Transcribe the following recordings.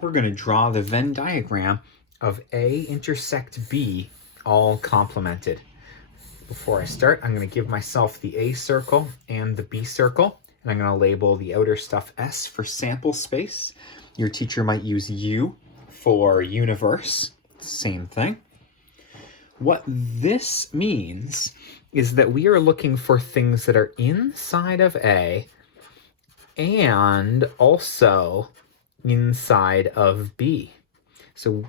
we're going to draw the Venn diagram of A intersect B, all complemented. Before I start, I'm going to give myself the A circle and the B circle, and I'm going to label the outer stuff S for sample space. Your teacher might use U for universe, same thing. What this means is that we are looking for things that are inside of A and also inside of B. So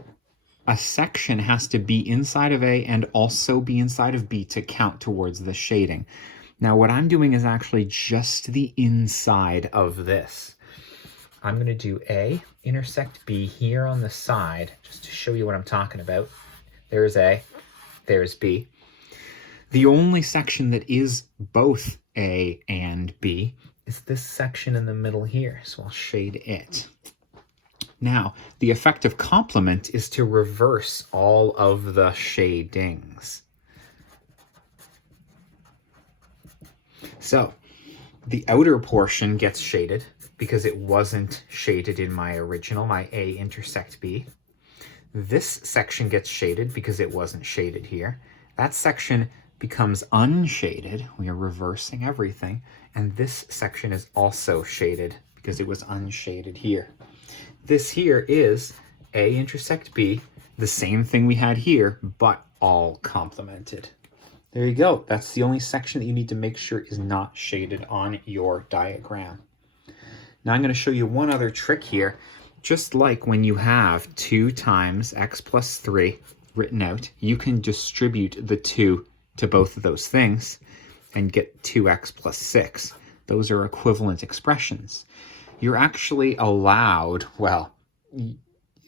a section has to be inside of A and also be inside of B to count towards the shading. Now what I'm doing is actually just the inside of this. I'm going to do A intersect B here on the side just to show you what I'm talking about. There's A, there's B. The only section that is both A and B is this section in the middle here, so I'll shade it. Now, the effect of complement is to reverse all of the shadings. So, the outer portion gets shaded because it wasn't shaded in my original, my A intersect B. This section gets shaded because it wasn't shaded here. That section becomes unshaded. We are reversing everything. And this section is also shaded because it was unshaded here. This here is A intersect B, the same thing we had here, but all complemented. There you go. That's the only section that you need to make sure is not shaded on your diagram. Now I'm going to show you one other trick here. Just like when you have 2 times x plus 3 written out, you can distribute the 2 to both of those things and get 2x plus 6. Those are equivalent expressions. You're actually allowed, well,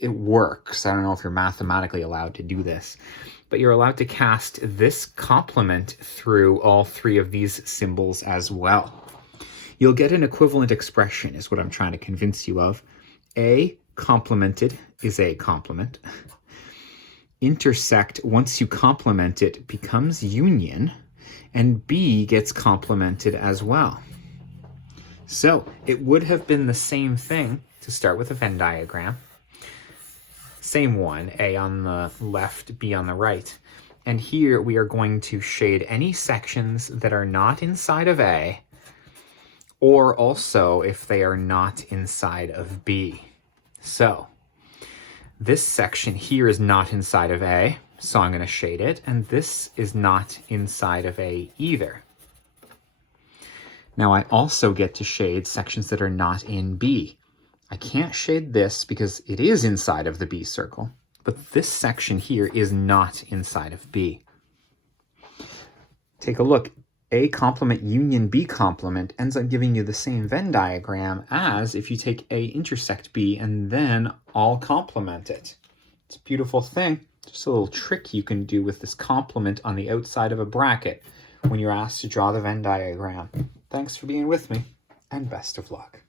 it works. I don't know if you're mathematically allowed to do this, but you're allowed to cast this complement through all 3 of these symbols as well. You'll get an equivalent expression is what I'm trying to convince you of. A complemented is a complement. Intersect, once you complement it, becomes union, and B gets complemented as well. So it would have been the same thing to start with a Venn diagram. Same one, A on the left, B on the right. And here we are going to shade any sections that are not inside of A, or also if they are not inside of B. So this section here is not inside of A, so I'm going to shade it, and this is not inside of A either. Now I also get to shade sections that are not in B. I can't shade this because it is inside of the B circle, but this section here is not inside of B. Take a look. A complement union B complement ends up giving you the same Venn diagram as if you take A intersect B and then all complement it. It's a beautiful thing. Just a little trick you can do with this complement on the outside of a bracket when you're asked to draw the Venn diagram. Thanks for being with me, and best of luck.